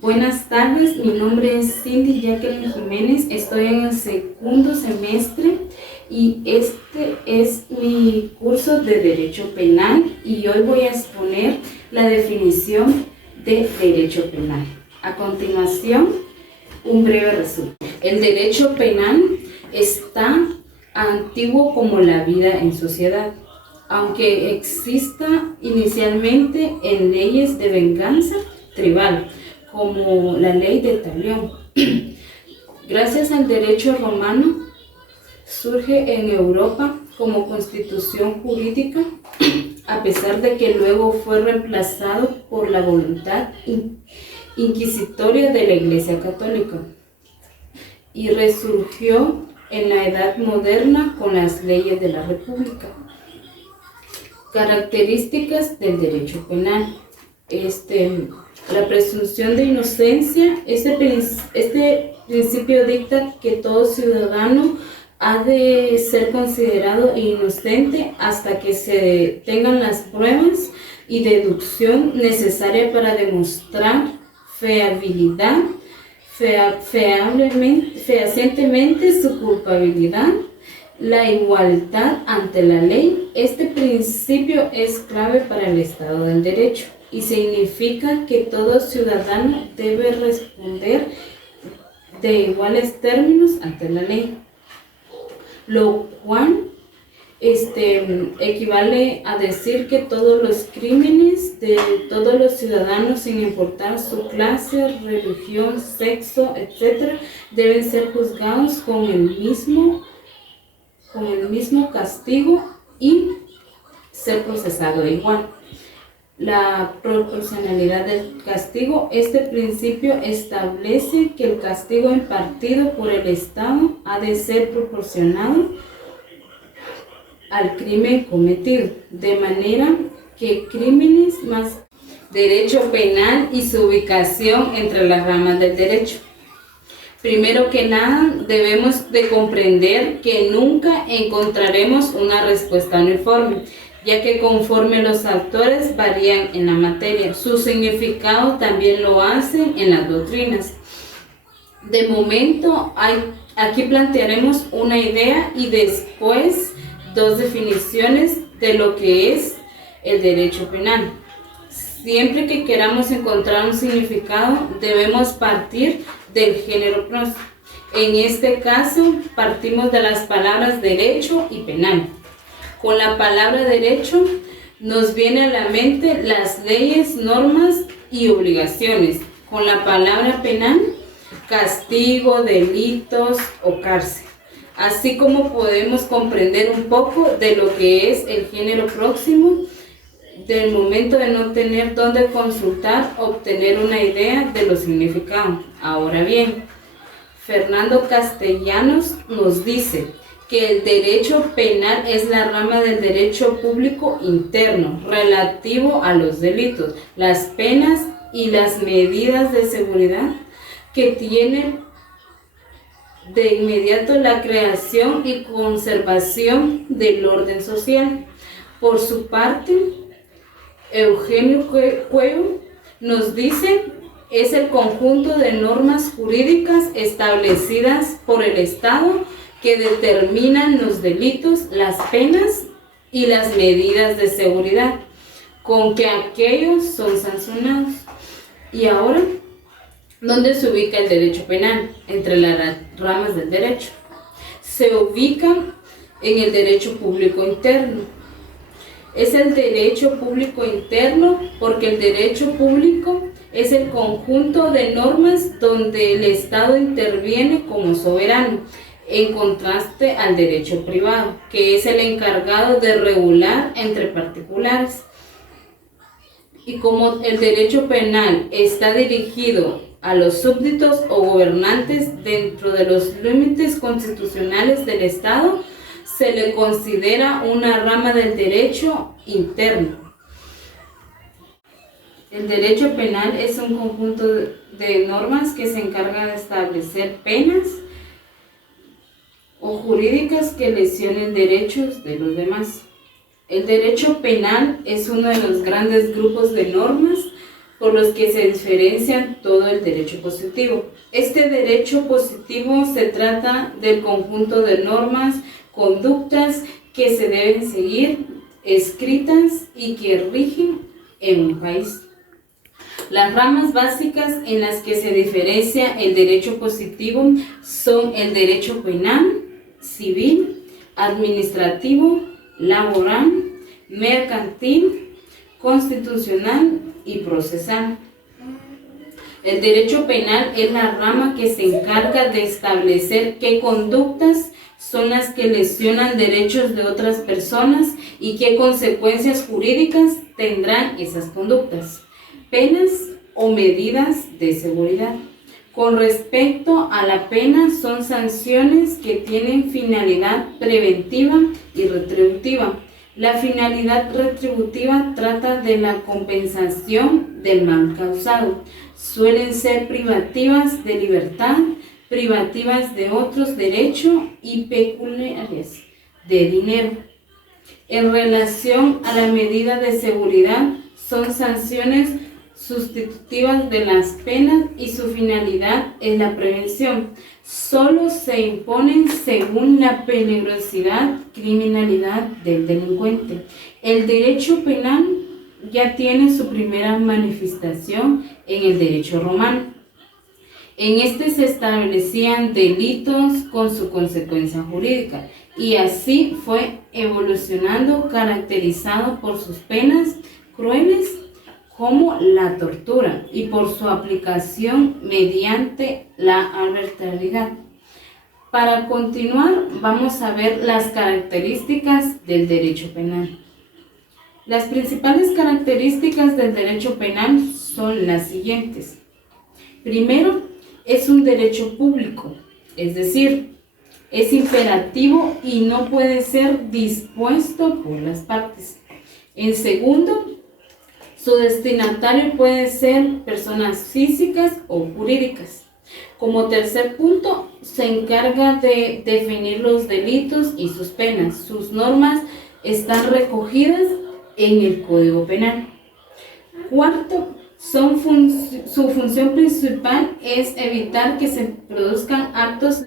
Buenas tardes, mi nombre es Cindy Jacqueline Jiménez, estoy en el segundo semestre y este es mi curso de Derecho Penal y hoy voy a exponer la definición de Derecho Penal. A continuación, un breve resumen. El derecho penal es tan antiguo como la vida en sociedad, aunque exista inicialmente en leyes de venganza tribal, como la ley de Talión. Gracias al derecho romano, surge en Europa como constitución jurídica, a pesar de que luego fue reemplazado por la voluntad inquisitoria de la Iglesia Católica y resurgió en la Edad Moderna con las leyes de la República. Características del derecho penal. La presunción de inocencia. Este principio dicta que todo ciudadano ha de ser considerado inocente hasta que se tengan las pruebas y deducción necesaria para demostrar fehacientemente su culpabilidad. La igualdad ante la ley. Este principio es clave para el Estado del Derecho y significa que todo ciudadano debe responder de iguales términos ante la ley, lo cual equivale a decir que todos los crímenes de todos los ciudadanos, sin importar su clase, religión, sexo, etc., deben ser juzgados con el mismo castigo y ser procesado igual. La proporcionalidad del castigo. Este principio establece que el castigo impartido por el Estado ha de ser proporcionado al crimen cometido, de manera que crímenes más. Derecho penal y su ubicación entre las ramas del derecho. Primero que nada, debemos de comprender que nunca encontraremos una respuesta uniforme, ya que conforme los autores varían en la materia, su significado también lo hacen en las doctrinas. De momento, aquí plantearemos una idea y después dos definiciones de lo que es el derecho penal. Siempre que queramos encontrar un significado, debemos partir del género pros. En este caso, partimos de las palabras derecho y penal. Con la palabra derecho nos viene a la mente las leyes, normas y obligaciones. Con la palabra penal, castigo, delitos o cárcel. Así como podemos comprender un poco de lo que es el género próximo, del momento de no tener dónde consultar, obtener una idea de los significados. Ahora bien, Fernando Castellanos nos dice que el derecho penal es la rama del derecho público interno relativo a los delitos, las penas y las medidas de seguridad que tienen de inmediato la creación y conservación del orden social. Por su parte, Eugenio Cuello nos dice es el conjunto de normas jurídicas establecidas por el Estado que determinan los delitos, las penas y las medidas de seguridad con que aquellos son sancionados. Y ahora, ¿dónde se ubica el derecho penal entre las ramas del derecho? Se ubica en el derecho público interno. Es el derecho público interno porque el derecho público es el conjunto de normas donde el Estado interviene como soberano, en contraste al derecho privado, que es el encargado de regular entre particulares. Y como el derecho penal está dirigido a los súbditos o gobernantes dentro de los límites constitucionales del Estado, se le considera una rama del derecho interno. El derecho penal es un conjunto de normas que se encarga de establecer penas o jurídicas que lesionen derechos de los demás. El derecho penal es uno de los grandes grupos de normas por los que se diferencian todo el derecho positivo. Este derecho positivo se trata del conjunto de normas, conductas que se deben seguir, escritas y que rigen en un país. Las ramas básicas en las que se diferencia el derecho positivo son el derecho penal, civil, administrativo, laboral, mercantil, constitucional y procesal. El derecho penal es la rama que se encarga de establecer qué conductas son las que lesionan derechos de otras personas y qué consecuencias jurídicas tendrán esas conductas, penas o medidas de seguridad. Con respecto a la pena, son sanciones que tienen finalidad preventiva y retributiva. La finalidad retributiva trata de la compensación del mal causado. Suelen ser privativas de libertad, privativas de otros derechos y pecuniarias de dinero. En relación a la medida de seguridad, son sanciones sustitutivas de las penas y su finalidad es la prevención. Solo se imponen según la peligrosidad, criminalidad del delincuente. El derecho penal ya tiene su primera manifestación en el derecho romano. En este se establecían delitos con su consecuencia jurídica y así fue evolucionando, caracterizado por sus penas crueles como la tortura y por su aplicación mediante la arbitrariedad. Para continuar, vamos a ver las características del derecho penal. Las principales características del derecho penal son las siguientes. Primero, es un derecho público, es decir, es imperativo y no puede ser dispuesto por las partes. En segundo, su destinatario puede ser personas físicas o jurídicas. Como tercer punto, se encarga de definir los delitos y sus penas. Sus normas están recogidas en el Código Penal. Cuarto, su función principal es evitar que se produzcan actos